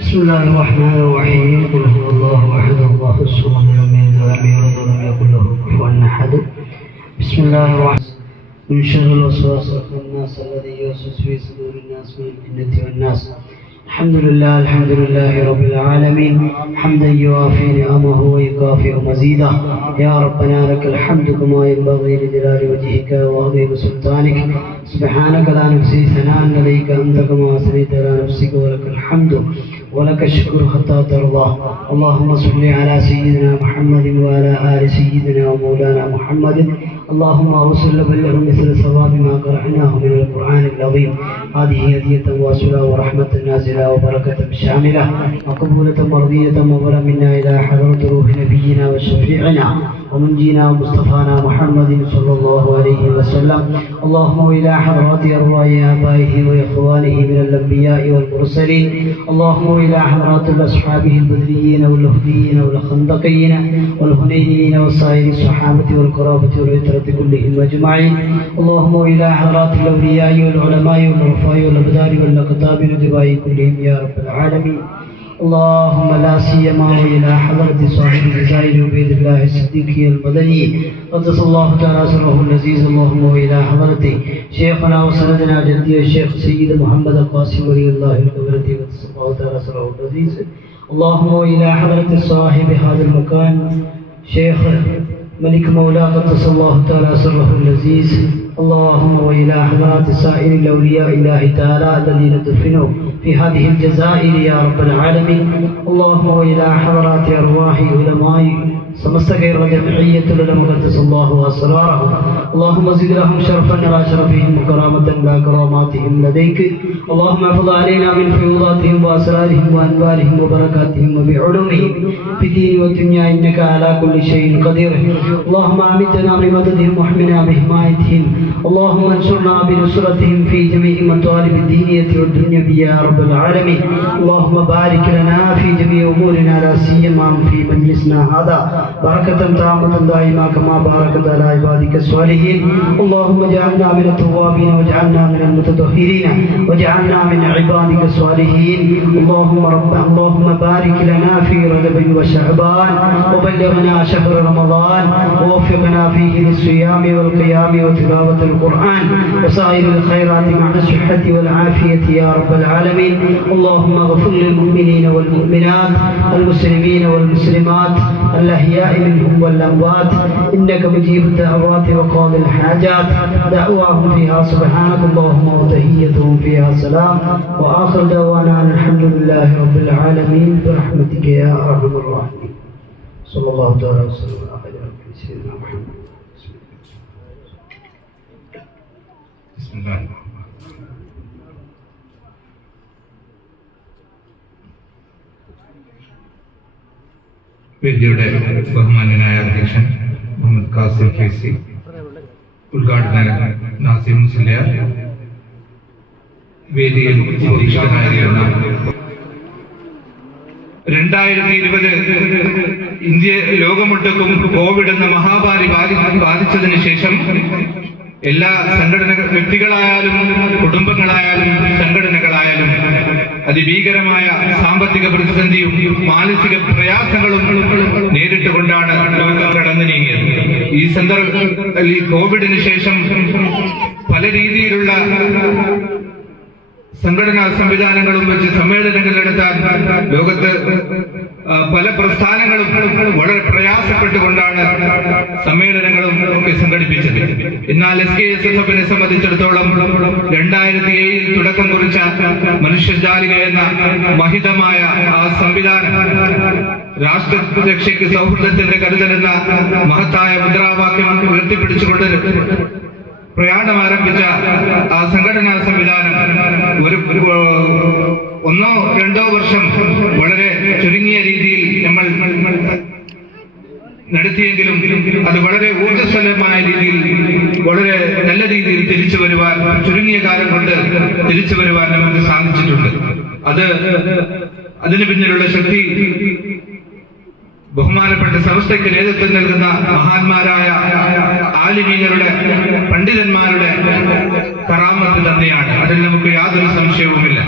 بسم الله الرحمن الرحيم. قل هو الله أحد الله الصمد لم يلد ولم يولد ولم يكن له كفوا أحد. بسم الله الرحمن من شر الوسواس الخناس الذي يوسوس في صدور الناس من الجنة والناس. الحمد لله الحمد لله رب العالمين. حمدا يوافي نعمه ويكافئ مزيده. يا ربنا لك الحمد كما ينبغي لجلال وجهك وعظيم سلطانك. سبحانك لا نحصي ثناء عليك أنت كما أثنيت على نفسك ولك الحمد. ولك الشكر حتى ترضى. اللهم صل على سيدنا محمد وعلى آل سيدنا ومولانا محمد. اللهم اوصل بلغ مثل ثواب ما قرأناه من القرآن العظيم. هذه هدية واصلة ورحمة نازلة وبركة شاملة. مقبولة مرضية مغفرة منا إلى حضرة روح نبينا وشفيعنا. ومنجينا ومصطفانا محمد صلى الله عليه وسلم. اللهم إلى حضرات أرواح آبائه وإخوانه من الأنبياء والمرسلين. اللهم إلى حضرات أصحابه البدريين والهديين والخندقيين والهنينيين وسائر الصحابة والقرابة والعترة كلهم أجمعين. اللهم إلى حضرات الأولياء والعلماء والعرفاء والأبدار والأقطاب والدباء كلهم يا رب العالمين. اللهم لا سيما وإلى حضرة صاحب الجزائر عبيد الله الصديقي المدني قدس الله تعالى سره العزيز اللهم وإلى حضرة شيخنا وسندنا جدي الشيخ سيد محمد القاسم ولي الله القبرة قدس الله تعالى سره العزيز. اللهم وإلى حضرة صاحب هذا المكان شيخ ملك مولا قدس الله تعالى سره العزيز. اللهم والى حضرات سائر الأولياء الله تعالى الذين دفنوا في هذه الجزائر يا رب العالمين. اللهم والى حضرات أرواح علماء غير جمعية العلماء قدس الله اسرارهم اللهم زد لهم شرفا على شرفهم وكرامة لا كراماتهم لديك. اللهم احفظ علينا من فيوضاتهم وأسرارهم وأنوارهم وبركاتهم وبعلومهم. في الدين والدنيا إنك على كل شيء قدير. اللهم امتنا بمددهم وأحمنا بحمايتهم. اللهم انصرنا بنصرتهم في جميع مطالب الدينية والدنيا يا رب العالمين. اللهم بارك لنا في جميع أمورنا لا سيما في مجلسنا هذا. بركة تامة دائما كما باركت على عبادك الصالحين. اللهم اجعلنا من التوابين واجعلنا من المتطهرين واجعلنا من عبادك الصالحين. اللهم رب اللهم بارك لنا في رجب وشعبان وبلغنا شهر رمضان ووفقنا فيه للصيام والقيام وتلاوة القرآن وسائر الخيرات مع الصحة والعافية يا رب العالمين. اللهم اغفر للمؤمنين والمؤمنات المسلمين والمسلمات الأحياء منهم والأموات إنك مجيب الدعوات وقاضي الحاجات. دعواهم فيها سبحانك اللهم وتحيتهم فيها سلام. وآخر دعوانا الحمد لله رب العالمين برحمتك يا أرحم الراحمين. صلى الله تعالى وسلم على سيدنا محمد. بسم الله. الرحمن الرحيم വേദിയുടെ ബഹുമാന്യനായ അധ്യക്ഷൻ മുഹമ്മദ് കാസിം ഫേസി ഉദ്ഘാടന നാസിം മുസ്ലിയ വേദിയിൽ അധ്യക്ഷനായിരുന്ന രണ്ടായിരത്തി ഇരുപത് ഇന്ത്യ ലോകമൊട്ടുക്കും കോവിഡ് എന്ന മഹാമാരി ബാധിച്ചതിന് ശേഷം എല്ലാ സംഘടന വ്യക്തികളായാലും കുടുംബങ്ങളായാലും സംഘടനകളായാലും അതിഭീകരമായ സാമ്പത്തിക പ്രതിസന്ധിയും മാനസിക പ്രയാസങ്ങളും നേരിട്ടുകൊണ്ടാണ് ലോകം കടന്നു നീങ്ങിയത്. ഈ സന്ദർഭത്തിൽ ഈ കോവിഡിന് ശേഷം പല രീതിയിലുള്ള സംഘടനാ സംവിധാനങ്ങളും വെച്ച് സമ്മേളനങ്ങൾ നടത്താൻ ലോകത്ത് പല പ്രസ്ഥാനങ്ങളും വളരെ പ്രയാസപ്പെട്ടുകൊണ്ടാണ് സമ്മേളനങ്ങളും എന്നാൽ എസ് കെ എസ് എസ് എഫിനെ സംബന്ധിച്ചിടത്തോളം രണ്ടായിരത്തി ഏഴിൽ തുടക്കം കുറിച്ച മനുഷ്യജാലിക എന്ന മഹിതമായ ആ സംവിധാനം രാഷ്ട്രരക്ഷയ്ക്ക് സൗഹൃദത്തിന്റെ കരുതലെന്ന മഹത്തായ മുദ്രാവാക്യം ഉയർത്തിപ്പിടിച്ചുകൊണ്ട് പ്രയാണം ആരംഭിച്ച ആ സംഘടനാ സംവിധാനം ഒരു, ഒന്നോ രണ്ടോ വർഷം വളരെ ചുരുങ്ങിയ രീതിയിൽ നമ്മൾ നടത്തിയെങ്കിലും അത് വളരെ ഊർജസ്വലമായ രീതിയിൽ വളരെ നല്ല രീതിയിൽ തിരിച്ചു വരുവാൻ ചുരുങ്ങിയ കാലം കൊണ്ട് തിരിച്ചു വരുവാൻ നമുക്ക് സാധിച്ചിട്ടുണ്ട്. അത് അതിന് പിന്നിലുള്ള ശക്തി ബഹുമാനപ്പെട്ട സംസ്ഥയ്ക്ക് നേതൃത്വം നൽകുന്ന മഹാന്മാരായ ആലിമീങ്ങളുടെ പണ്ഡിതന്മാരുടെ കറാമത്ത് തന്നെയാണ്. അതിൽ നമുക്ക് യാതൊരു സംശയവുമില്ല.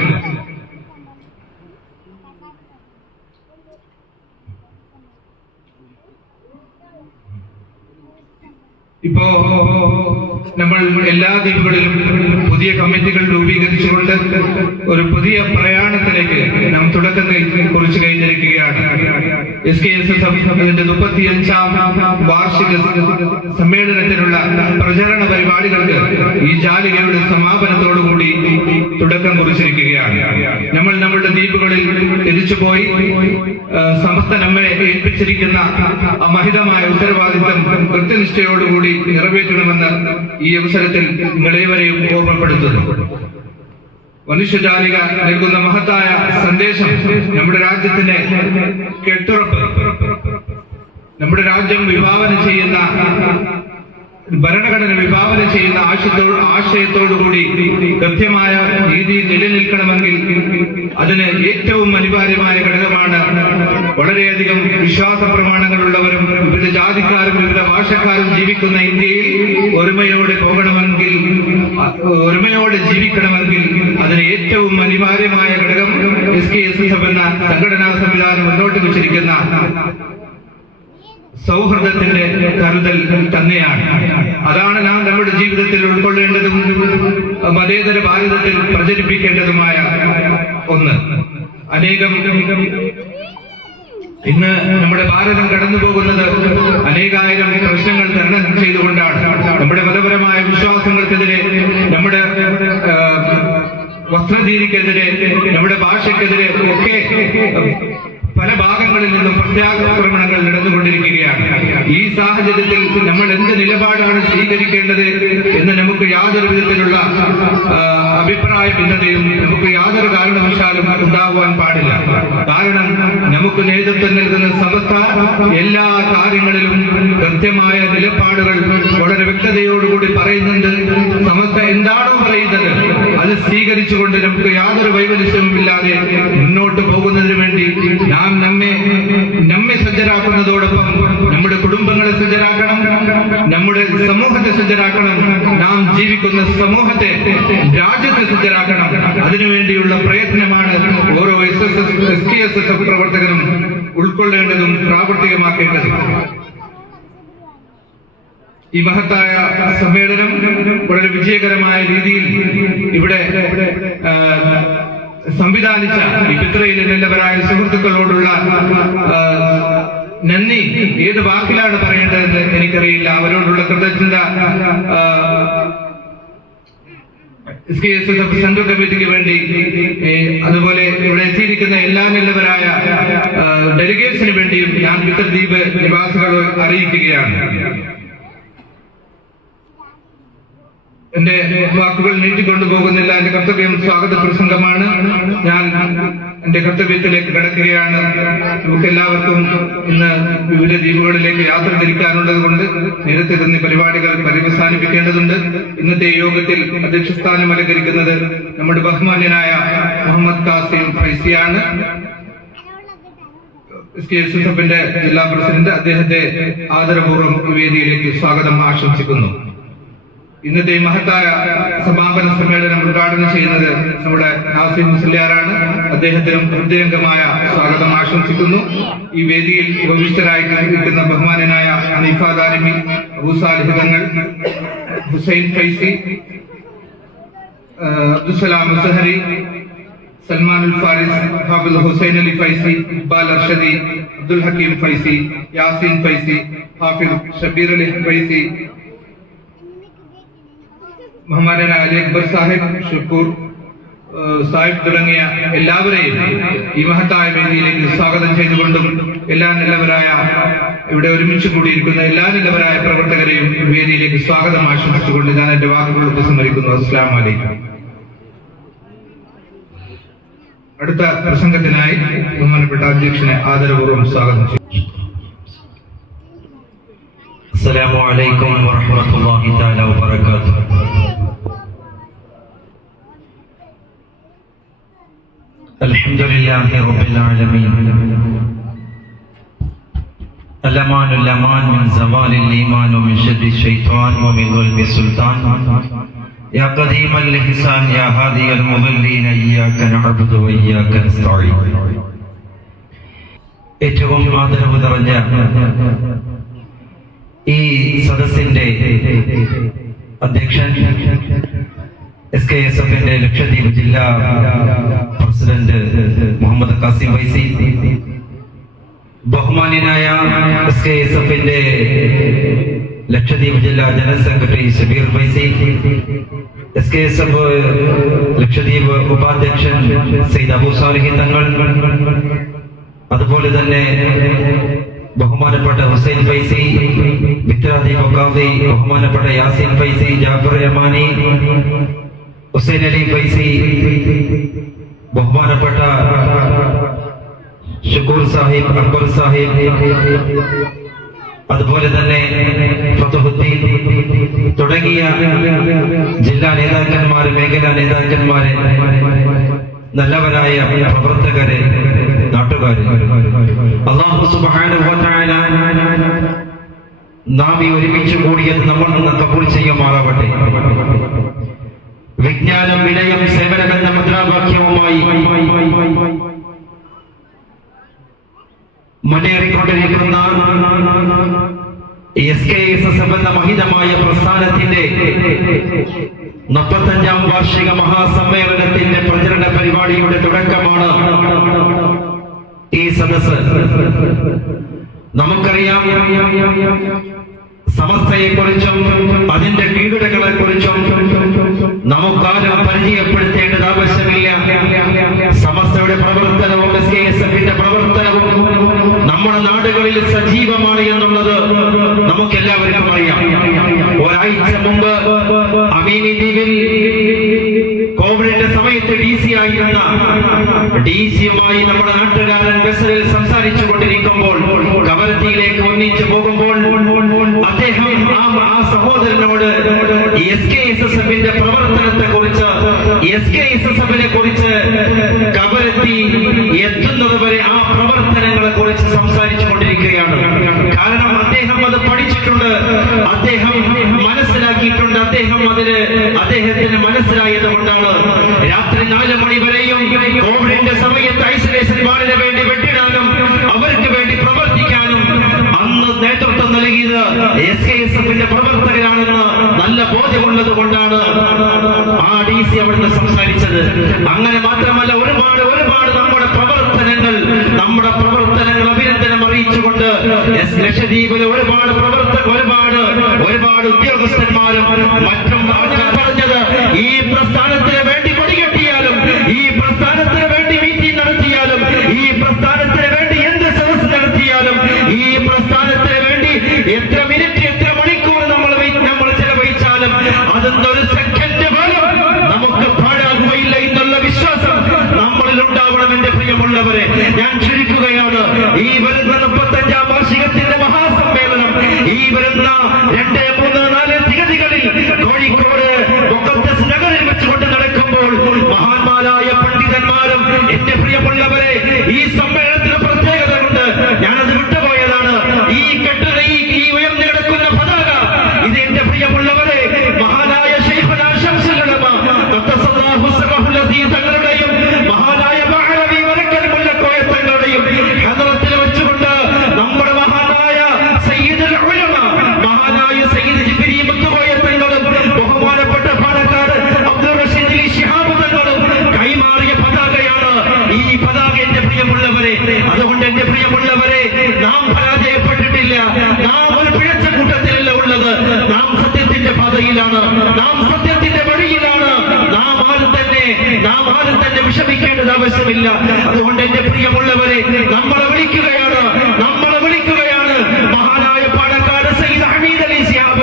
இப்போ നമ്മൾ എല്ലാ ദ്വീപുകളിലും പുതിയ കമ്മിറ്റികൾ രൂപീകരിച്ചുകൊണ്ട് ഒരു പുതിയ പ്രയാണത്തിലേക്ക് നാം തുടക്കം കുറിച്ച് കഴിഞ്ഞിരിക്കുകയാണ്. എസ് കെ എസ് എസ് അതിന്റെ മുപ്പത്തിയഞ്ചാം വാർഷിക സമ്മേളനത്തിനുള്ള പ്രചരണ പരിപാടികൾക്ക് ഈ ജാലികയുടെ സമാപനത്തോടുകൂടി തുടക്കം കുറിച്ചിരിക്കുകയാണ്. നമ്മൾ നമ്മുടെ ദ്വീപുകളിൽ തിരിച്ചുപോയി സമസ്ത നമ്മെ ഏൽപ്പിച്ചിരിക്കുന്ന അമഹിതമായ ഉത്തരവാദിത്തം കൃത്യനിഷ്ഠയോടുകൂടി നിറവേറ്റണമെന്ന് ഈ അവസരത്തിൽ നിങ്ങളേവരെയും ഓർമ്മപ്പെടുത്തുന്നു. മനുഷ്യജാലിക നൽകുന്ന മഹത്തായ സന്ദേശം നമ്മുടെ രാജ്യത്തിന്റെ കെട്ടുറപ്പ് നമ്മുടെ രാജ്യം വിഭാവനം ചെയ്യുന്ന ഭരണഘടന വിഭാവനം ചെയ്യുന്ന ആശയത്തോട് ആശയത്തോടുകൂടി കൃത്യമായ രീതിയിൽ നിലനിൽക്കണമെങ്കിൽ അതിന് ഏറ്റവും അനിവാര്യമായ ഘടകമാണ് വളരെയധികം വിശ്വാസ പ്രമാണങ്ങളുള്ളവരും വിവിധ ജാതിക്കാരും വിവിധ ഭാഷക്കാരും ജീവിക്കുന്ന ഇന്ത്യയിൽ ഒരുമയോടെ പോകണമെങ്കിൽ ഒരുമയോടെ ജീവിക്കണമെങ്കിൽ അതിന് ഏറ്റവും അനിവാര്യമായ ഘടകം എസ് കെ എസ് എന്ന സംഘടനാ സംവിധാനം മുന്നോട്ട് വെച്ചിരിക്കുന്ന സൗഹൃദത്തിന്റെ കരുതൽ തന്നെയാണ്. അതാണ് നാം നമ്മുടെ ജീവിതത്തിൽ ഉൾക്കൊള്ളേണ്ടതും മതേതര ഭാരതത്തിൽ പ്രചരിപ്പിക്കേണ്ടതുമായ ഒന്ന്. അനേകം ഇന്ന് നമ്മുടെ ഭാരതം കടന്നു പോകുന്നത് അനേകായിരം പ്രശ്നങ്ങൾ തരണം ചെയ്തുകൊണ്ടാണ്. നമ്മുടെ മതപരമായ വിശ്വാസങ്ങൾക്കെതിരെ നമ്മുടെ വസ്ത്രധീരിക്കെതിരെ നമ്മുടെ ഭാഷയ്ക്കെതിരെ ഒക്കെ പല ഭാഗങ്ങളിൽ നിന്നും പ്രത്യാക്രമണങ്ങൾ നടന്നുകൊണ്ടിരിക്കുകയാണ്. ഈ സാഹചര്യത്തിൽ നമ്മൾ എന്ത് നിലപാടാണ് സ്വീകരിക്കേണ്ടത് എന്ന് നമുക്ക് യാതൊരു വിധത്തിലുള്ള അഭിപ്രായ ഭിന്നതയും നമുക്ക് യാതൊരു കാരണവശാലും ഉണ്ടാകുവാൻ പാടില്ല. കാരണം നമുക്ക് നേതൃത്വം നൽകുന്ന സംസ്ഥ എല്ലാ കാര്യങ്ങളിലും കൃത്യമായ നിലപാടുകൾ വളരെ വ്യക്തതയോടുകൂടി പറയുന്നുണ്ട്. സമസ്ത എന്താണോ പറയുന്നത് അത് സ്വീകരിച്ചുകൊണ്ട് നമുക്ക് യാതൊരു വൈവലിശ്യവും ഇല്ലാതെ മുന്നോട്ട് പോകുന്നതിന് വേണ്ടി നാം നമ്മെ നമ്മെ സജ്ജരാക്കുന്നതോടൊപ്പം നമ്മുടെ കുടുംബങ്ങളെ സജ്ജരാക്കണം നമ്മുടെ സമൂഹത്തെ സജ്ജരാക്കണം നാം ജീവിക്കുന്ന സമൂഹത്തെ രാജ്യത്തെ സജ്ജരാക്കണം. അതിനുവേണ്ടിയുള്ള പ്രയത്നമാണ് ഓരോ S S S S K S S F പ്രവർത്തകരും ഉൾക്കൊള്ളേണ്ടതും പ്രാവർത്തികമാക്കേണ്ടതും. ഈ മഹത്തായ സമ്മേളനം വളരെ വിജയകരമായ രീതിയിൽ ഇവിടെ സംവിധാനിച്ച ഈ പിത്രയിലെ നല്ലവരായ സുഹൃത്തുക്കളോടുള്ള നന്ദി. ഏത് വാക്കിലാണ് പറയേണ്ടതെന്ന് എനിക്കറിയില്ല. അവരോടുള്ള കൃതജ്ഞത S K S S F central കമ്മിറ്റിക്ക് വേണ്ടി അതുപോലെ ഇവിടെ എത്തിയിരിക്കുന്ന എല്ലാ നല്ലവരായ ഡെലിഗേറ്റ്സിന് വേണ്ടിയും ഞാൻ മിത്രദ്വീപ് നിവാസികൾ അറിയിക്കുകയാണ്. എന്റെ വാക്കുകൾ നീട്ടിക്കൊണ്ടു പോകുന്നില്ല എന്റെ കർത്തവ്യം സ്വാഗത പ്രസംഗമാണ് ഞാൻ എന്റെ കർത്തവ്യത്തിലേക്ക് കടക്കുകയാണ്. നമുക്ക് എല്ലാവർക്കും ഇന്ന് വിവിധ ദ്വീപുകളിലേക്ക് യാത്ര തിരിക്കാനുള്ളത് കൊണ്ട് നേരത്തെ തന്നെ പരിപാടികൾ പര്യവസാനിപ്പിക്കേണ്ടതുണ്ട്. ഇന്നത്തെ യോഗത്തിൽ അധ്യക്ഷസ്ഥാനം അലങ്കരിക്കുന്നത് നമ്മുടെ ബഹുമാന്യനായ മുഹമ്മദ് കാസിം ഫൈസിയാണ്. ജില്ലാ പ്രസിഡന്റ് അദ്ദേഹത്തെ ആദരപൂർവം വേദിയിലേക്ക് സ്വാഗതം ആശംസിക്കുന്നു. ഇന്നത്തെ മഹത്തായ സമാപന സമ്മേളനം ഉദ്ഘാടനം ചെയ്യുന്നത് നമ്മുടെ നാസിം മുസ്ലിയാറാണ്. അദ്ദേഹത്തിനും ഹൃദയംഗമായ സ്വാഗതം ആശംസിക്കുന്നു. ഈ വേദിയിൽ ഉപവിഷ്ടരായി നിൽക്കുന്ന ബഹുമാനനായ ഹനീഫ അബൂസാലിഹിതങ്ങൾ അബൂസാലിഹ് തങ്ങൾ ഹുസൈൻ ഫൈസി അബ്ദുസലാം മുസഹരി സൽമാൻ ഉൽ ഫാരിസ് ഹാബിദ് ഹുസൈൻ അലി ഫൈസി ഇക്ബാൽ അർഷദി അബ്ദുൽ ഹക്കീം ഫൈസി യാസീൻ ഫൈസി ഹാഫിദ് ഷബീർ അലി ഫൈസി ബഹുമാനായ അലി അക്ബർ സാഹിബ് ഷുക്കൂർ സാഹിബ് തുടങ്ങിയ എല്ലാവരെയും ഈ മഹത്തായ വേദിയിലേക്ക് സ്വാഗതം ചെയ്തുകൊണ്ടും എല്ലാ നിലവരായ ഇവിടെ ഒരുമിച്ച് കൂടിയിരിക്കുന്ന എല്ലാ നിലവരായ പ്രവർത്തകരെയും വേദിയിലേക്ക് സ്വാഗതം ആശംസിച്ചുകൊണ്ട് ഞാൻ എന്റെ വാക്കുകൾ ഉപസംഹരിക്കുന്നു അസ്സാം വലൈക്കും അടുത്ത പ്രസംഗത്തിനായി ബഹുമാനപ്പെട്ട അധ്യക്ഷനെ ആദരപൂർവം സ്വാഗതം ചെയ്യും. അസ്സലാമു അലൈക്കും വറഹ്മത്തുള്ളാഹി തആല വബറകാതുഹു. لله رب العالمين الأمان الأمان من زوال الإيمان ومن شر الشيطان ومن ظلم السلطان يا قديم الإحسان يا هادي المضلين إياك نعبد وإياك نستعين ഏറ്റവും ആദരവ് നിറഞ്ഞ ഈ സദസ്സിന്റെ അധ്യക്ഷൻ എസ് കെ എസ് എഫിന്റെ ലക്ഷദ്വീപ് ജില്ലാ പ്രസിഡന്റ് മുഹമ്മദ് കാസിം വൈസി. ബഹുമാന്യനായ എസ് കെ എസ് എഫിന്റെ ലക്ഷദ്വീപ് ജില്ലാ general secretary Shabeer വൈസി. S K S F Lakshadweep ഉപാധ്യക്ഷൻ സയ്യിദ് അബു സാലിഹി തങ്ങൾ. അതുപോലെ തന്നെ ബഹുമാനപ്പെട്ട ഹുസൈൻ ഫൈസി മിത്രാദീപ് ഖാദി ബഹുമാനപ്പെട്ട യാസിൻ ഫൈസി ജാഫർ റഹ്മാനി ഹുസൈൻ അലി ഫൈസി ബഹുമാനപ്പെട്ട ഷുക്കൂർ സാഹിബ് അക്ബർ സാഹിബ് അതുപോലെ തന്നെ ഫതഹുദ്ദീൻ തുടങ്ങിയ ജില്ലാ നേതാക്കന്മാര് മേഖലാ നേതാക്കന്മാരെ നല്ലവരായ പ്രവർത്തകരെ നാട്ടുകാരെ. അള്ളാഹു തആല നാം ഈ ഒരുമിച്ച് കൂടിയത് നമ്മൾ കബൂൾ ചെയ്യുമാറാവട്ടെ. വിജ്ഞാനം വിനയം സേവനം എന്ന മുദ്രാവാക്യവുമായി മുന്നേറിക്കൊണ്ടിരിക്കുന്ന എസ് കെ എസ് എസ് എന്ന മഹിതമായ പ്രസ്ഥാനത്തിന്റെ മുപ്പത്തഞ്ചാം വാർഷിക മഹാസമ്മേളനത്തിന്റെ പ്രചരണ പരിപാടിയുടെ തുടക്കമാണ് ഈ സദസ് നമുക്കറിയാം സമസ്തയെ കുറിച്ചും അതിന്റെ കീഴടകളെ കുറിച്ചും നമുക്കാരും പരിചയപ്പെടുത്തേണ്ടത് ആവശ്യമില്ല. സമസ്തയുടെ പ്രവർത്തനവും എസ് കെ എസ് എഫിന്റെ പ്രവർത്തനവും നമ്മുടെ നാടുകളിൽ സജീവമാണ് എന്നുള്ളത് നമുക്ക് എല്ലാവർക്കും അറിയാം. ഒരാഴ്ച മുമ്പ് അമീനി ദ്വീപിൽ കോവിഡിന്റെ സമയത്ത് ഡി സി ആയിരുന്ന ഡി സിയുമായി നമ്മുടെ നാട്ടുകാരൻ ബസ്സിൽ സംസാരിച്ചു കൊണ്ടിരിക്കുമ്പോൾ കവരത്തിയിലേക്ക് ഒന്നിച്ചു പോകുമ്പോൾ അദ്ദേഹം ആ സഹോദരനോട് എസ് കെ എസ് എസ് എഫിന്റെ പ്രവർത്തനത്തെ കുറിച്ച് എസ് കെ എസ് എസ് എഫിനെ കുറിച്ച് കബരത്തി എത്തുന്നത് വരെ ആ പ്രവർത്തനങ്ങളെ കുറിച്ച് സംസാരിച്ചു കൊണ്ടിരിക്കുകയാണ്. കാരണം അദ്ദേഹം അത് പഠിച്ചിട്ടുണ്ട് അദ്ദേഹം മനസ്സിലാക്കിയിട്ടുണ്ട് അദ്ദേഹം അതിന് അദ്ദേഹത്തിന് മനസ്സിലായത് കൊണ്ടാണ്. രാത്രി നാല് മണി വരെയും അങ്ങനെ മാത്രമല്ല ഒരുപാട് ഒരുപാട് നമ്മുടെ പ്രവർത്തനങ്ങൾ നമ്മുടെ പ്രവർത്തനങ്ങൾ അഭിനന്ദനം അറിയിച്ചുകൊണ്ട് ലക്ഷദ്വീപിൽ ഒരുപാട് പ്രവർത്തക ഒരുപാട് ഒരുപാട് ഉദ്യോഗസ്ഥന്മാരും മറ്റും പറഞ്ഞത് ഈ പ്രസ്ഥാനത്തിന് വേണ്ടി കൊടികെട്ടിയാലും ഈ പ്രസ്ഥാനത്തിന് വേണ്ടി മീറ്റിംഗ് നടത്തിയാലും ഈ പ്രസ്ഥാനത്തിന് വേണ്ടി എന്ത് സദസ് നടത്തിയാലും ഈ പ്രസ്ഥാനത്തിന് വേണ്ടി എത്ര ഞാൻ ക്ഷണിക്കുകയാണ്. ഈ വരുന്ന മുപ്പത്തഞ്ചാം വാർഷികത്തിന്റെ മഹാസമ്മേളനം. ഈ വരുന്ന രണ്ട് മൂന്ന് നാല് തീയതികളിൽ കോഴിക്കോട് മുഖത്തസ് നഗറിൽ വെച്ചുകൊണ്ട് നടക്കുമ്പോൾ മഹാന്മാരായ പണ്ഡിതന്മാരും എന്റെ പ്രിയമുള്ളവരെ ഈ സമ്മേളനത്തിന് പ്രത്യേകത ഉണ്ട് ഞാനത് വിട്ടുപോയതാണ് ഈ കെട്ടിട ഈ ഈ ഉയർന്നു കിടക്കുന്ന പതാക ഇത് എന്റെ പ്രിയമുള്ളവരെ മഹാനായ ശൈഖുന ശംസുൽ ഉലമ ഖദ്ദസല്ലാഹു സിറഹുൽ അസീസ് തങ്ങളുടെയും മഹാനായ മഅലവി വരക്കൽ മുല്ലക്കോയ തങ്ങളുടെയും ഹദ്റത്തിൽ വെച്ചുകൊണ്ട് നമ്മുടെ മഹാനായ സയ്യിദുൽ ഉലമ മഹാനായ സയ്യിദ് ജിബ്രീ മുത്തുകോയ തങ്ങളും ബഹുമാനപ്പെട്ട പാലക്കാട് അബ്ദുൾ റഷീദ് അലി ശിഹാബ് തങ്ങളും കൈമാറിയ പതാകയാണ് ഈ പതാക എന്റെ പ്രിയമുള്ളവരെ അതുകൊണ്ട് എന്റെ പ്രിയമുള്ളവരെ നാം പരാജയപ്പെട്ടിട്ടില്ല നാം ഒരു പിഴച്ച കൂട്ടത്തിലല്ല ഉള്ളത് നാം സത്യത്തിന്റെ പാതയിലാണ് നാം സത്യത്തിന്റെ വഴിയിലാണ് നാം ആരും തന്നെ നാം ആരും തന്നെ ആവശ്യമില്ല. അതുകൊണ്ട് എന്റെ പ്രിയമുള്ളവരെ നമ്മളെ വിളിക്കുകയാണ്. നമ്മളെ വിളിക്കുകയാണ്. മഹാനായ പാലക്കാട് സൈദ് ഹമീദ് അലി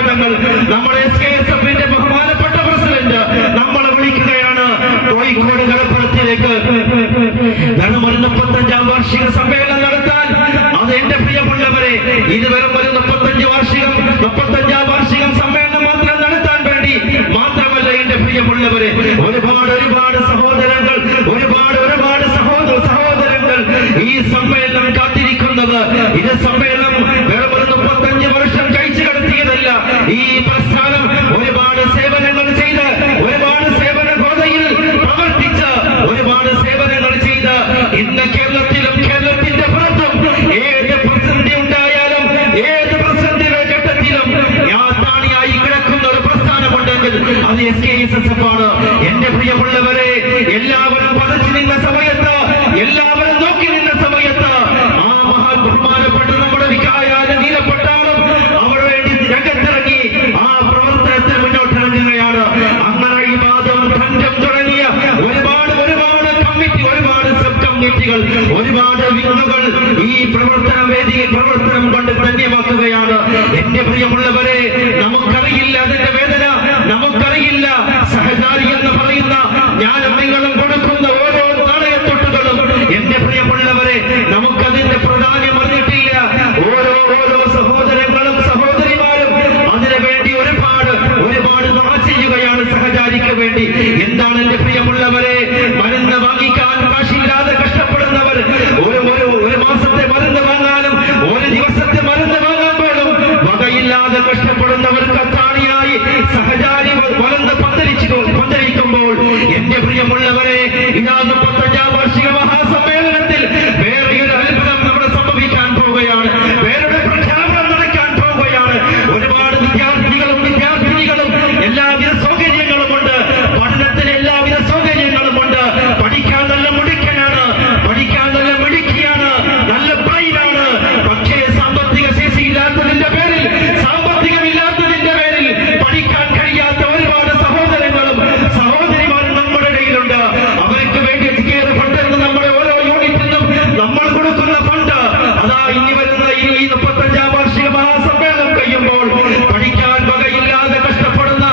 തങ്ങൾ. നമ്മുടെ എസ് കെ എസ് എഫിന്റെ ബഹുമാനപ്പെട്ട പ്രസിഡന്റ് നമ്മളെ വിളിക്കുകയാണ്. കോഴിക്കോട് കടപ്പുറത്തിലേക്ക്. മുപ്പത്തഞ്ചാം വാർഷിക സമ്മേളനം നടത്താൻ. അത് എന്റെ പ്രിയമുള്ളവരെ ഇതുവരെ ഒരു മുപ്പത്തഞ്ച് വാർഷികം മുപ്പത്തഞ്ചാം വാർഷികം സമ്മേളനം മാത്രം നടത്താൻ വേണ്ടി മാത്രമല്ല എന്റെ പ്രിയമുള്ളവരെ. ഒരുപാട് ഒരുപാട് സഹോദരങ്ങൾ ഒരുപാട് ഒരുപാട് സഹോദര സഹോദരങ്ങൾ ഈ സമ്മേളനം കാത്തിരിക്കുന്നത് ഇത് സമ്മേളനം വെറും മുപ്പത്തഞ്ച് വർഷം കഴിച്ചു കടത്തിയതല്ല. ഈ പ്രസ്ഥാനം ഒരുപാട് സേവനങ്ങൾ ചെയ്ത് ഒരുപാട് സേവന ഗോതയിൽ പ്രവർത്തിച്ച് ഒരുപാട് സേവനങ്ങൾ ചെയ്ത് ഇന്ന് കേരളത്തിലും കേരളത്തിന്റെ പുറത്തും ഏത് പ്രതിസന്ധി ഉണ്ടായാലും ഏത് പ്രതിസന്ധിയുടെ ഘട്ടത്തിലും യാത്രാണിയായി കിടക്കുന്ന ഒരു പ്രസ്ഥാനമുണ്ടെങ്കിൽ അത് S K S S F ആണ് എന്റെ പ്രിയമുള്ളവരെ എല്ലാവരും പതച്ചു നിന്ന സമയത്ത് എല്ലാവരും നോക്കി നിന്ന സമയത്ത് ആ മഹാ ബഹുമാനപ്പെട്ട നമ്മുടെ വികായാല നീലപ്പെട്ടാലും അവർ വേണ്ടി രംഗത്തിറങ്ങി ആ പ്രവർത്തനത്തിൽ മുന്നോട്ടിറങ്ങുകയാണ് അങ്ങനെ ഈ വാദം ഖണ്ഡം തുടങ്ങിയ ഒരുപാട് ഒരുപാട് കമ്മിറ്റി ഒരുപാട് സബ് ഒരുപാട് വിരുന്നുകൾ ഈ പ്രവർത്തന വേദിയിൽ പ്രവർത്തനം കൊണ്ട് ധന്യമാക്കുകയാണ് എന്റെ പ്രിയമുള്ളവരെ നമുക്കറിയില്ല അതിന്റെ വേദന നമുക്കറിയില്ല സഹചാരി എന്ന് പറയുന്ന ഞാനും നിങ്ങളും കൊടുക്കുന്ന ഓരോ നാണയത്തൊട്ടുകളും. എന്റെ പ്രിയമുള്ളവരെ നമുക്കതിന്റെ പ്രാധാന്യം അറിഞ്ഞിട്ടില്ല. ഓരോ ഓരോ സഹോദരങ്ങളും സഹോദരിമാരും അതിനു വേണ്ടി ഒരുപാട് ഒരുപാട് ദുആ ചെയ്യുകയാണ് സഹചാരിക്ക് വേണ്ടി എന്താണ് എന്റെ പ്രിയമുള്ളവരെ മരുന്ന് വാങ്ങിക്കാൻ കാശില്ലാതെ കഷ്ടപ്പെടുന്നവർ ഒരു ഒരു ഒരു മാസത്തെ മരുന്ന് വാങ്ങാനും ഒരു ദിവസത്തെ മരുന്ന് വാങ്ങാൻ പോലും വകയില്ലാതെ കഷ്ടപ്പെടുന്നവർക്ക് അത്താണിയായി സഹചാരി വളർന്ന് പന്തലിച്ചു പന്തലിക്കുമ്പോൾ എന്റെ പ്രിയമുള്ളവരെ ഇതാ മുപ്പത്തഞ്ചാം വാർഷിക മഹാസമ്മേളനത്തിൽ വേറെ ഒരു അത്ഭുതം നമ്മുടെ സംഭവിക്കാൻ പോവുകയാണ് വേറൊരു പ്രഖ്യാപനം നടക്കാൻ പോവുകയാണ് ഒരുപാട് വിദ്യാർത്ഥികളും വിദ്യാർത്ഥിനികളും എല്ലാവിധ സൗകര്യങ്ങളുമുണ്ട് പഠനത്തിന് എല്ലാവിധ സൗകര്യങ്ങളുമുണ്ട് പഠിക്കാൻ നല്ല മിടുക്കനാണ് പഠിക്കാൻ നല്ല മിടുക്കിയാണ് നല്ല ബ്രെയിനാണ് പക്ഷേ സാമ്പത്തിക ശേഷി ഇല്ലാത്തതിന്റെ പേരിൽ സാമ്പത്തികമില്ലാത്തതിന്റെ പേരിൽ പഠിക്കാൻ കഴിയാത്ത ഒരുപാട് സഹോദരങ്ങളും സഹോദരിമാരും നമ്മുടെ ഇടയിലുണ്ട് അവർക്ക് വേണ്ടി എത്തിക്കേറെ ഫണ്ട് എന്ന് നമ്മുടെ ഓരോ യൂണിറ്റിനും നമ്മൾ കൊടുക്കുന്ന ഫണ്ട് അതാ ഇനി വരുന്ന ഈ ഈ മുപ്പത്തഞ്ചാം വാർഷിക മഹാസമ്മേളനം കഴിയുമ്പോൾ പഠിക്കാൻ വകയില്ലാതെ കഷ്ടപ്പെടുന്ന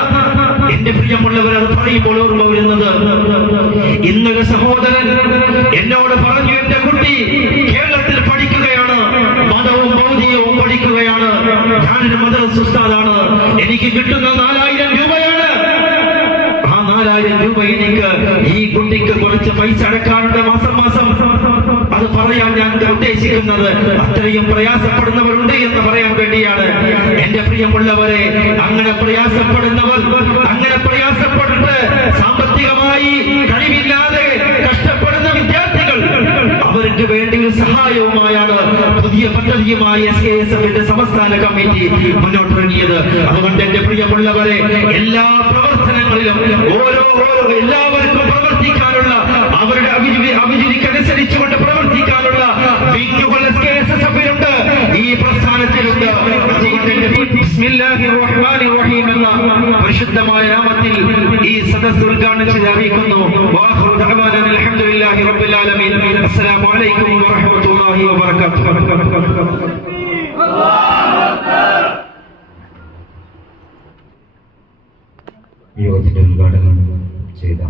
എന്റെ പ്രിയമുള്ളവർ അത് പറയുമ്പോൾ ഓർമ്മ വരുന്നത്. ഇന്നൊരു സഹോദരൻ എന്നോട് പറഞ്ഞു എന്റെ കുട്ടി കേരളത്തിൽ പഠിക്കുകയാണ്. മതവും ഭൗതികവും പഠിക്കുകയാണ്. ഞാനൊരു മദ്രസ ഉസ്താദാണ്. എനിക്ക് കിട്ടുന്ന നാലായിരം ആ രൂപ എനിക്ക് ഈ കുട്ടിക്ക് കുറച്ച് പൈസ അടക്കാനുണ്ട് മാസം മാസം. അത് പറയാൻ ഞാൻ ഉദ്ദേശിക്കുന്നത് അത്രയും പ്രയാസപ്പെടുന്നവരുണ്ട് എന്ന് പറയാൻ വേണ്ടിയാണ്. എന്റെ പ്രിയമുള്ളവരെ അങ്ങനെ പ്രയാസപ്പെടുന്നവർ അങ്ങനെ പ്രയാസപ്പെട്ടിട്ട് സാമ്പത്തികമായി കഴിവില്ലാതെ അവർക്ക് വേണ്ടി ഒരു സഹായവുമായാണ് പുതിയ പദ്ധതിയുമായി എസ് കെ എസ് എഫിന്റെ സംസ്ഥാന കമ്മിറ്റി മുന്നോട്ടിറങ്ങിയത്. അതുകൊണ്ട് എന്റെ പ്രിയമുള്ളവരെ എല്ലാ പ്രവർത്തനങ്ങളിലും ഓരോ എല്ലാവർക്കും പ്രവർത്തിക്കാനുള്ള അവരുടെ അഭിരുചി അഭിരുചിക്കനുസരിച്ചുകൊണ്ട് പ്രവർത്തിക്കാനുള്ള ഈ പ്രസ്ഥാനത്തിലുണ്ട്. പരിശുദ്ധമായ ഈ ഉദ്ഘാടനം അറിയിക്കുന്നു. റബ്ബിൽ അസ്സലാമു അലൈക്കും വറഹ്മത്തുള്ളാഹി വബറകാതുഹു. യോഗത്തിന്റെ ഉദ്ഘാടനം ചെയ്ത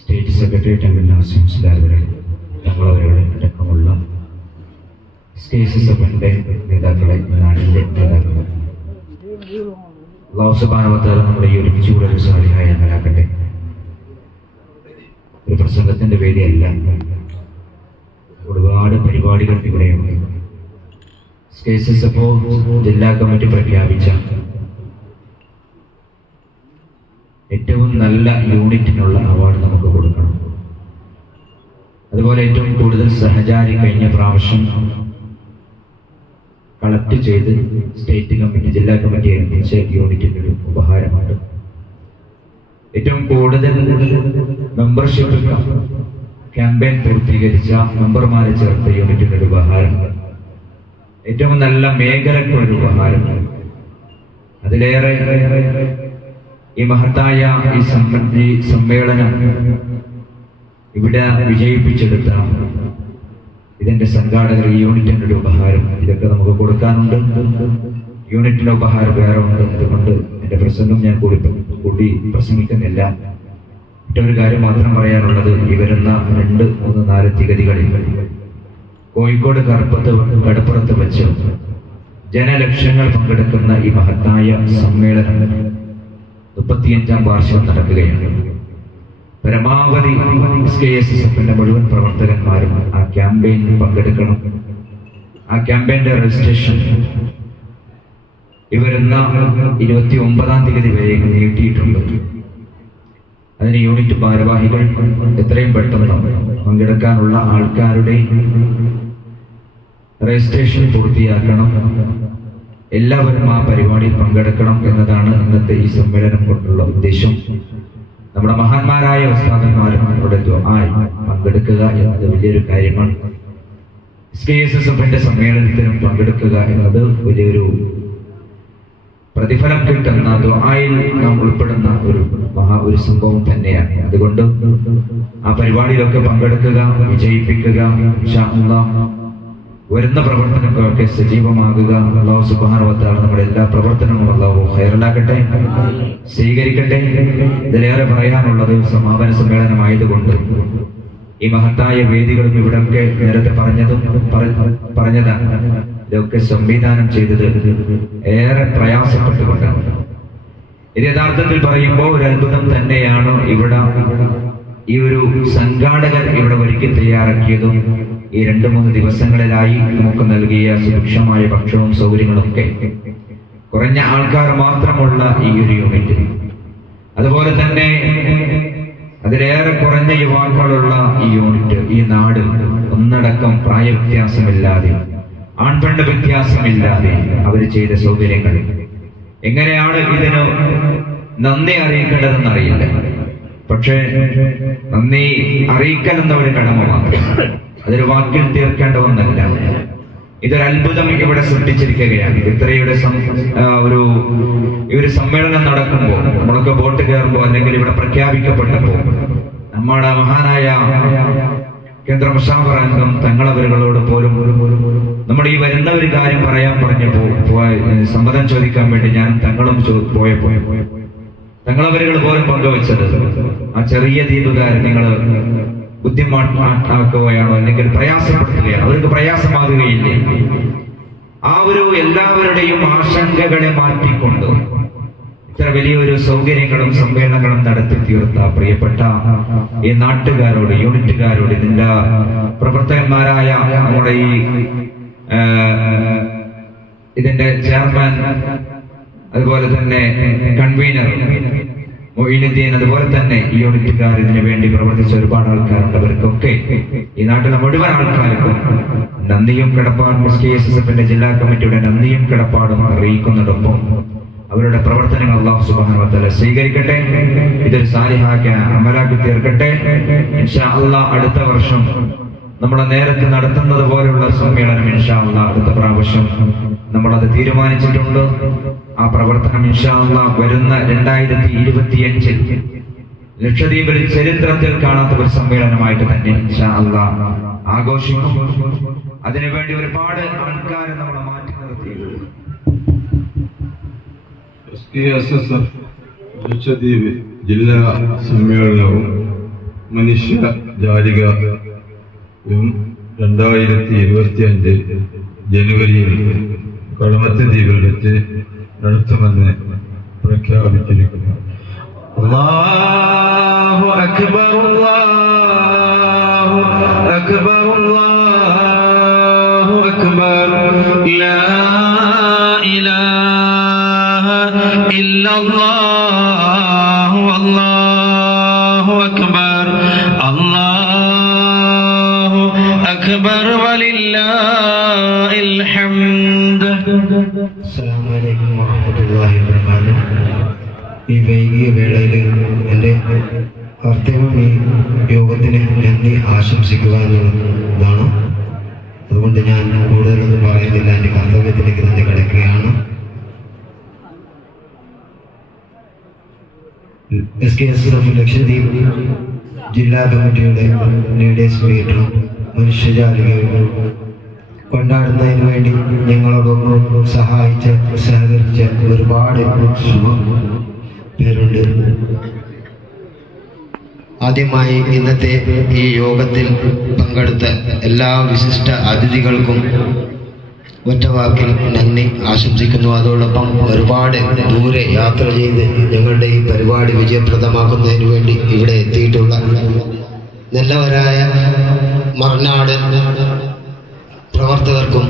സ്റ്റേറ്റ് സെക്രട്ടേറിയറ്റ് അംഗം നാസിം സുലാരുടെ തങ്ങളവരുടെ അടക്കമുള്ള എസ് എസ് എഫിന്റെ നേതാക്കളെ നാടിന്റെ നേതാക്കളെ. അള്ളാഹു സുബാനവത്താല നമ്മുടെ ഈ ഒരുമിച്ച് കൂടെ ഒരു സാധ്യമായ ഉണ്ടാക്കട്ടെ ഒരു പ്രസംഗത്തിന്റെ വേദിയല്ല ഒരുപാട് പരിപാടികൾ ഇവിടെയുണ്ട്. സ്റ്റേസസ് അപ്പോ ജില്ലാ കമ്മിറ്റി പ്രഖ്യാപിച്ച ഏറ്റവും നല്ല യൂണിറ്റിനുള്ള അവാർഡ് നമുക്ക് കൊടുക്കണം. അതുപോലെ ഏറ്റവും കൂടുതൽ സഹചാരി കഴിഞ്ഞ പ്രാവശ്യം കളക്ട് ചെയ്ത് സ്റ്റേറ്റ് കമ്മിറ്റി ജില്ലാ കമ്മിറ്റി ഏൽപ്പിച്ച യൂണിറ്റിന്റെ ഒരു ഉപഹാരമാണ് ഏറ്റവും കൂടുതൽ മെമ്പർഷിപ്പ് ക്യാമ്പയിൻ പൂർത്തീകരിച്ച മെമ്പർമാരെ ചേർത്ത യൂണിറ്റിന്റെ ഒരു ഉപഹാരം. ഏറ്റവും നല്ല മേഖലക്കുള്ള ഉപഹാരം. അതിലേറെ ഈ മഹത്തായ ഈ സമ്മതി സമ്മേളനം ഇവിടെ വിജയിപ്പിച്ചെടുത്ത ഇതിന്റെ സംഘാടകർ യൂണിറ്റിന്റെ ഒരു ഉപഹാരം. ഇതൊക്കെ നമുക്ക് കൊടുക്കാനുണ്ട്. യൂണിറ്റിന്റെ ഉപഹാരം വേറെ ഉണ്ട്. അതുകൊണ്ട് എന്റെ പ്രസംഗം ഞാൻ കൂടി കൂടി പ്രസംഗിക്കുന്നില്ല. മറ്റൊരു കാര്യം മാത്രം പറയാനുള്ളത് ഈ വരുന്ന രണ്ട് മൂന്ന് നാല് തികതികളിൽ കോഴിക്കോട് കറുപ്പത്ത് കടപ്പുറത്ത് വെച്ച് ജനലക്ഷങ്ങൾ പങ്കെടുക്കുന്ന ഈ മഹത്തായ സമ്മേളനം മുപ്പത്തിയഞ്ചാം വാർഷികം നടക്കുകയാണ്. പരമാവധി എസ് മുഴുവൻ പ്രവർത്തകന്മാരും ആ ക്യാമ്പയിനിൽ പങ്കെടുക്കണം. ആ ക്യാമ്പയിന്റെ രജിസ്ട്രേഷൻ ഇവരുന്ന ഇരുപത്തി ഒമ്പതാം തീയതി വരെ നീട്ടിയിട്ടുണ്ട്. അതിന് യൂണിറ്റ് ഭാരവാഹികൾ എത്രയും പെട്ടെന്ന് പങ്കെടുക്കാനുള്ള ആൾക്കാരുടെ രജിസ്ട്രേഷൻ പൂർത്തിയാക്കണം. എല്ലാവരും ആ പരിപാടിയിൽ പങ്കെടുക്കണം എന്നതാണ് ഇന്നത്തെ ഈ സമ്മേളനം കൊണ്ടുള്ള ഉദ്ദേശം. നമ്മുടെ മഹാന്മാരായ ഉസ്താദന്മാരും അവരുടെ ദുആയിൽ പങ്കെടുക്കുക എന്നത് വലിയൊരു കാര്യമാണ്. എസ് എസ് എഫിന്റെ സമ്മേളനത്തിനും പങ്കെടുക്കുക എന്നത് വലിയൊരു പ്രതിഫലം കിട്ടുന്ന ദുആയിൽ നാം ഉൾപ്പെടുന്ന ഒരു മഹാ ഒരു സംഭവം തന്നെയാണ്. അതുകൊണ്ട് ആ പരിപാടിയിലൊക്കെ പങ്കെടുക്കുക വിജയിപ്പിക്കുക വരുന്ന പ്രവർത്തനങ്ങളൊക്കെ സജീവമാകുക. അള്ളാഹു സുബാനുവത്താണ് നമ്മുടെ എല്ലാ പ്രവർത്തനങ്ങളും അള്ളാഹു ഹൈറലാക്കട്ടെ സ്വീകരിക്കട്ടെ. ഇതിലേറെ പറയാനുള്ളത് സമാപന സമ്മേളനമായതുകൊണ്ട് ഈ മഹത്തായ വേദികളും ഇവിടെയൊക്കെ നേരത്തെ പറഞ്ഞതും പറ- പറഞ്ഞതാണ്. ഇതൊക്കെ സംവിധാനം ചെയ്തത് ഏറെ പ്രയാസപ്പെട്ടുകൊണ്ടാണ് ഇത് യഥാർത്ഥത്തിൽ പറയുമ്പോൾ ഒരു അത്ഭുതം തന്നെയാണ് ഇവിടെ ഈ ഒരു സംഘാടകർ ഇവിടെ ഒരുക്കി തയ്യാറാക്കിയതും ഈ രണ്ട് മൂന്ന് ദിവസങ്ങളിലായി നമുക്ക് നൽകിയ സുരക്ഷമായ ഭക്ഷണവും സൗകര്യങ്ങളും ഒക്കെ കുറഞ്ഞ ആൾക്കാർ മാത്രമുള്ള ഈ ഒരു യൂണിറ്റ് അതുപോലെ തന്നെ അതിലേറെ കുറഞ്ഞ യുവാക്കളുള്ള ഈ യൂണിറ്റ് ഈ നാട് ഒന്നടക്കം പ്രായവ്യത്യാസമില്ലാതെ ആൺപെണ്ണ് വ്യത്യാസമില്ലാതെ അവർ ചെയ്ത സൗകര്യങ്ങൾ. എങ്ങനെയാണ് ഇതിന് നന്ദി അറിയിക്കേണ്ടതെന്ന് അറിയില്ല പക്ഷേ നന്ദി അറിയിക്കൽ എന്ന ഒരു കടമ അതൊരു വാക്കിൽ തീർക്കേണ്ട ഒന്നല്ല. ഇതൊരു അത്ഭുതം ഇവിടെ സൃഷ്ടിച്ചിരിക്കുകയാണ്. ഇത്രയുടെ ഒരു ഈ ഒരു സമ്മേളനം നടക്കുമ്പോൾ നമ്മളൊക്കെ ബോട്ട് കയറുമ്പോൾ അല്ലെങ്കിൽ ഇവിടെ പ്രഖ്യാപിക്കപ്പെട്ടപ്പോൾ നമ്മുടെ മഹാനായ കേന്ദ്ര അംഗം തങ്ങളവരുകളോട് പോലും നമ്മൾ ഈ വരുന്ന ഒരു കാര്യം പറയാൻ പറഞ്ഞപ്പോ പോയ- സമ്മതം ചോദിക്കാൻ വേണ്ടി ഞാൻ തങ്ങളും പോയപ്പോൾ പോയപ്പോ തങ്ങളവരുകൾ പോലും പങ്കുവച്ചത് ആ ചെറിയ ദ്വീപുകാരൻ നിങ്ങൾ ബുദ്ധിമുട്ടാക്കുകയാണോ അല്ലെങ്കിൽ പ്രയാസപ്പെടുത്തുകയാണോ? അവർക്ക് പ്രയാസമാകുകയില്ലേ? ആ ഒരു എല്ലാവരുടെയും ആശങ്കകളെ മാറ്റിക്കൊണ്ട് ഇത്ര വലിയൊരു സൗകര്യങ്ങളും സമ്മേളനങ്ങളും നടത്തി തീർത്ത പ്രിയപ്പെട്ട ഈ നാട്ടുകാരോട് യൂണിറ്റുകാരോട് ഇതിന്റെ പ്രവർത്തകന്മാരായ നമ്മുടെ ഈ ഇതിന്റെ ചെയർമാൻ അതുപോലെ തന്നെ കൺവീനർ മൊയ്നുദ്ദീൻ അതുപോലെ തന്നെ ഈ യൂണിറ്റുകാർ ഇതിനു വേണ്ടി പ്രവർത്തിച്ച ഒരുപാട് ആൾക്കാരുണ്ട് അവർക്കൊക്കെ. ഈ നാട്ടിലെ മുഴുവൻ ആൾക്കാർക്കും നന്ദിയും കിടപ്പാടും. എസ് കെ എസ് എസ് എഫിന്റെ ജില്ലാ കമ്മിറ്റിയുടെ നന്ദിയും കിടപ്പാടും അറിയിക്കുന്നതോടൊപ്പം അവരുടെ പ്രവർത്തനങ്ങൾ അള്ളാഹു തആല സ്വീകരിക്കട്ടെ. ഇതൊരു സാലിഹാക്കി അമലാക്കി തീർക്കട്ടെ. അള്ളാഹ് അടുത്ത വർഷം നമ്മുടെ നേരത്തെ നടത്തുന്നത് പോലെയുള്ള സമ്മേളനം ഇൻഷാ അള്ളാഹ് അടുത്ത പ്രാവശ്യം നമ്മളത് തീരുമാനിച്ചിട്ടുണ്ട്. ആ പ്രവർത്തനം ഇൻഷാ അള്ളാഹ് വരുന്ന രണ്ടായിരത്തി ഇരുപത്തിയഞ്ചിൽ ലക്ഷദ്വീപിൽ ചരിത്രത്തിൽ കാണാത്ത ഒരു സമ്മേളനമായിട്ട് തന്നെ ഇൻഷാ അള്ളാഹ് ആഘോഷിക്കും. അതിനുവേണ്ടി ഒരുപാട് ആൾക്കാരെ നമ്മൾ K S S F Lakshadweep ജില്ലാ സമ്മേളനവും മനുഷ്യ ജാലികയും രണ്ടായിരത്തി ഇരുപത്തി അഞ്ച് ജനുവരിയിൽ കളമത്തദ്വീപിൽ വെച്ച് നടത്തുമെന്ന് പ്രഖ്യാപിച്ചിരിക്കുന്നു. അള്ളാഹു അക്ബർ അള്ളാഹു അക്ബർ. അള്ളാഹു അക്ബർ ലാ ഇലാഹ ഇല്ലല്ലാഹു അല്ലാഹു അക്ബർ അല്ലാഹു അക്ബർ വലില്ലാഹിൽ ഹംദ് അസ്സലാമു അലൈക്കും വറഹ്മത്തുള്ളാഹി വബറകാതുഹു ഈ വൈകിയ വേളയിൽ എന്റെ പ്രത്യേകം ഈ യോഗത്തിന് നന്ദി ആശംസിക്കുക എന്നുള്ളതാണ് അതുകൊണ്ട് ഞാൻ കൂടുതലൊന്നും പറയുന്നില്ല. എന്റെ കർത്തവ്യത്തിലേക്ക് തന്നെ കിടക്കുകയാണ്. S K S F Lakshadweep ജില്ലാ കമ്മിറ്റിയുടെ ലീഡേഴ്സ് മീറ്റർ മനുഷ്യജാലികളും കൊണ്ടാടുന്നതിന് വേണ്ടി ഞങ്ങളോടൊപ്പം സഹായിച്ച സഹകരിച്ച ഒരുപാട് പേരുണ്ട് ആദ്യമായി ഇന്നത്തെ ഈ യോഗത്തിൽ പങ്കെടുത്ത എല്ലാ വിശിഷ്ട അതിഥികൾക്കും ഒറ്റവാക്കിൽ നന്ദി ആശംസിക്കുന്നു. അതോടൊപ്പം ഒരുപാട് ദൂരെ യാത്ര ചെയ്ത് ഞങ്ങളുടെ ഈ പരിപാടി വിജയപ്രദമാക്കുന്നതിന് വേണ്ടി ഇവിടെ എത്തിയിട്ടുള്ള നല്ലവരായ മറുനാട് പ്രവർത്തകർക്കും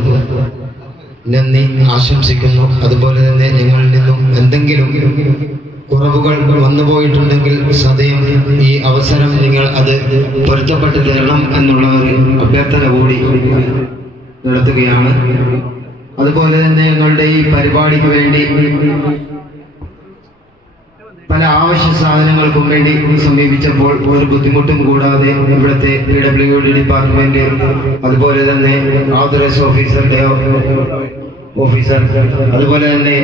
നന്ദി ആശംസിക്കുന്നു. അതുപോലെ തന്നെ ഞങ്ങളിൽ നിന്നും എന്തെങ്കിലും കുറവുകൾ വന്നുപോയിട്ടുണ്ടെങ്കിൽ സദയം ഈ അവസരം നിങ്ങൾ അത് പൊരുത്തപ്പെട്ട് തരണം എന്നുള്ള ഒരു അഭ്യർത്ഥന കൂടി നടത്തുകയാണ്. അതുപോലെ തന്നെ ഞങ്ങളുടെ ഈ പരിപാടിക്ക് വേണ്ടി പല ആവശ്യ സാധനങ്ങൾക്കും വേണ്ടി സമീപിച്ചപ്പോൾ ഒരു ബുദ്ധിമുട്ടും കൂടാതെ ഇവിടുത്തെ പി ഡബ്ല്യു ഡി ഡിപ്പാർട്ട്മെന്റ് അതുപോലെ തന്നെ ഓതറൈസ് ഓഫീസറുടെ ഓഫീസർ അതുപോലെ തന്നെ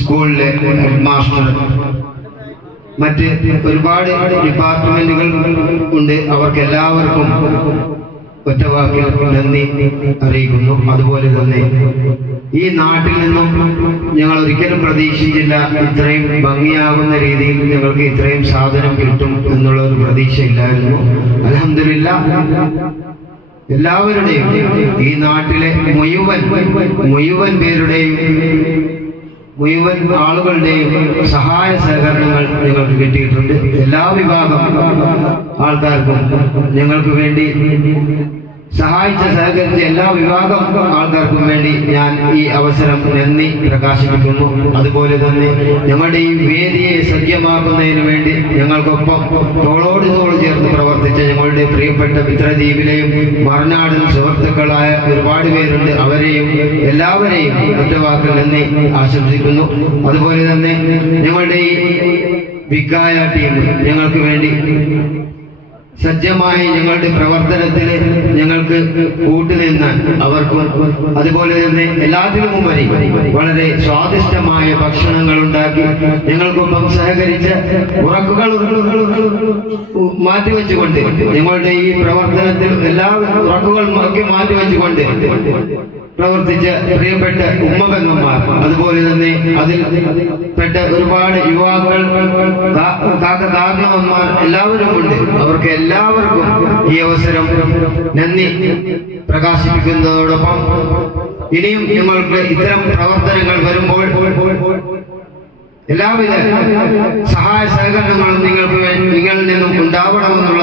സ്കൂളിലെ ഹെഡ് മാസ്റ്റർ മറ്റ് ഒരുപാട് ഡിപ്പാർട്ട്മെന്റുകൾ ഉണ്ട്. അവർക്ക് എല്ലാവർക്കും ഒറ്റവാക്കിൽ നന്ദി അറിയിക്കുന്നു. അതുപോലെ തന്നെ ഈ നാട്ടിൽ നിന്നും ഞങ്ങൾ ഒരിക്കലും പ്രതീക്ഷിച്ചില്ല ഇത്രയും ഭംഗിയാകുന്ന രീതിയിൽ ഞങ്ങൾക്ക് ഇത്രയും സാധനം കിട്ടും എന്നുള്ള ഒരു പ്രതീക്ഷയില്ലായിരുന്നു അലഹമില്ല എല്ലാവരുടെയും ഈ നാട്ടിലെ മുഴുവൻ മുഴുവൻ പേരുടെയും മുഴുവൻ ആളുകളുടെയും സഹായ സഹകരണങ്ങൾ ഞങ്ങൾക്ക് കിട്ടിയിട്ടുണ്ട്. എല്ലാ വിഭാഗം ആൾക്കാർക്കും ഞങ്ങൾക്ക് വേണ്ടി സഹായിച്ച സഹകരിച്ച എല്ലാ വിഭാഗം ആൾക്കാർക്കും വേണ്ടി ഞാൻ ഈ അവസരം നന്ദി പ്രകാശിപ്പിക്കുന്നു. അതുപോലെ തന്നെ ഞങ്ങളുടെ ഈ വേദിയെ സജ്ജമാക്കുന്നതിന് വേണ്ടി ഞങ്ങൾക്കൊപ്പം തോളോട് തോൾ ചേർന്ന് പ്രവർത്തിച്ച ഞങ്ങളുടെ പ്രിയപ്പെട്ട മിത്രദ്വീപിലെയും മറുനാടൻ സുഹൃത്തുക്കളായ ഒരുപാട് പേരുണ്ട്. അവരെയും എല്ലാവരെയും ഒറ്റവാക്കിൽ നന്ദി ആശംസിക്കുന്നു. അതുപോലെ തന്നെ ഞങ്ങളുടെ ഈ വിക്കായ ടീം ഞങ്ങൾക്ക് വേണ്ടി സജ്ജമായി ഞങ്ങളുടെ പ്രവർത്തനത്തിന് ഞങ്ങൾക്ക് കൂട്ടുനിന്നാൽ അവർക്കും അതുപോലെ തന്നെ എല്ലാത്തിനും ഉപരി വളരെ സ്വാദിഷ്ടമായ ഭക്ഷണങ്ങൾ ഉണ്ടാക്കി ഞങ്ങൾക്കൊപ്പം സഹകരിച്ച് ഉറക്കുകൾ മാറ്റിവെച്ചുകൊണ്ട് ഞങ്ങളുടെ ഈ പ്രവർത്തനത്തിൽ എല്ലാ ഉറക്കുകൾ ഒക്കെ മാറ്റിവെച്ചുകൊണ്ട് പ്രവർത്തിച്ച പ്രിയപ്പെട്ട ഉമ്മപെങ്ങന്മാർ അതുപോലെ തന്നെ അതിൽ പെട്ട ഒരുപാട് യുവാക്കൾ കാരണവന്മാർ എല്ലാവരും ഉണ്ട് അവർക്ക് എല്ലാവർക്കും ഈ അവസരം നന്ദി പ്രകാശിപ്പിക്കുന്നതോടൊപ്പം ഇനിയും നിങ്ങൾക്ക് ഇത്തരം പ്രവർത്തനങ്ങൾ വരുമ്പോൾ എല്ലാവിധ സഹായ സഹകരണങ്ങളും നിങ്ങൾക്ക് നിങ്ങളിൽ നിന്നും ഉണ്ടാവണമെന്നുള്ള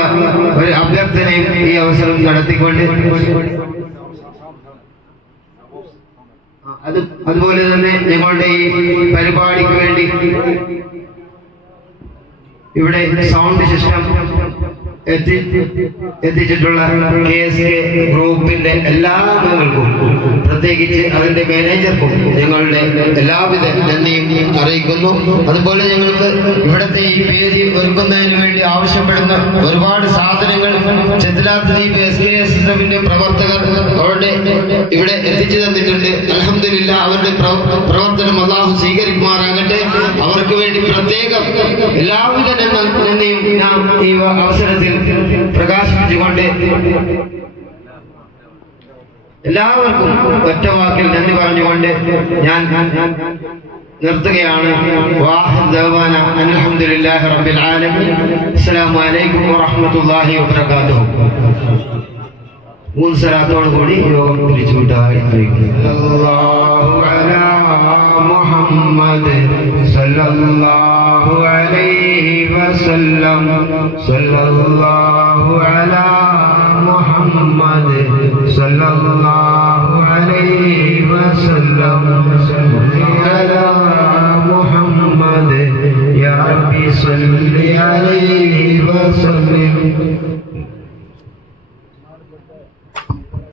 ഒരു അഭ്യർത്ഥനയും ഈ അവസരം നടത്തിക്കൊണ്ട് അത് അതുപോലെ തന്നെ ഞങ്ങളുടെ ഈ പരിപാടിക്ക് വേണ്ടി ഇവിടെ സൗണ്ട് സിസ്റ്റം എത്തി എത്തിച്ചിട്ടുള്ള കെ എസ് കെ ഗ്രൂപ്പിന്റെ എല്ലാ അംഗങ്ങൾക്കും പ്രത്യേകിച്ച് അതിന്റെ മാനേജർക്കും ഞങ്ങളുടെ എല്ലാവിധ നന്ദിയും അറിയിക്കുന്നു. അതുപോലെ ഞങ്ങൾക്ക് ഇവിടുത്തെ ഈ വേദി ഒരുക്കുന്നതിന് വേണ്ടി ആവശ്യപ്പെടുന്ന ഒരുപാട് സാധനങ്ങൾ ചെത്തിലാത്ത് ദ്വീപ് എസ് കെ എസ് എഫിന്റെ പ്രവർത്തകർ അവരുടെ ഇവിടെ എത്തിച്ചു തന്നിട്ടുണ്ട്. അലഹമില്ല അവരുടെ പ്രവർത്തനം അള്ളാഹു സ്വീകരിക്കുമാറാകട്ടെ. അവർക്ക് വേണ്ടി പ്രത്യേകം എല്ലാവിധ നന്ദ- നന്ദിയും ഞാൻ ഈ അവസരത്തിൽ പ്രകാശിപ്പിച്ചുകൊണ്ട് എല്ലാവർക്കും ഒറ്റവാക്കിൽ നന്ദി പറഞ്ഞുകൊണ്ട് ഞാൻ നിർത്തുകയാണ്. അൽഹംദുലില്ലാഹി റബ്ബിൽ ആലമീൻ. അസ്സലാമു അലൈക്കും വറഹ്മത്തുള്ളാഹി വബറകാതുഹു. മൂന്ന് സ്ഥലത്തോടു കൂടി യോഗം അലാ മുഹമ്മദ് സല്ലല്ലാഹു അലൈഹി വസല്ലം. സല്ലല്ലാഹു അലാ മുഹമ്മദ് സല്ലല്ലാഹു അലൈഹി വസല്ലം സല്ലി അലാ മുഹമ്മദ് യാ റബ്ബി സല്ലി അലൈഹി വസല്ലം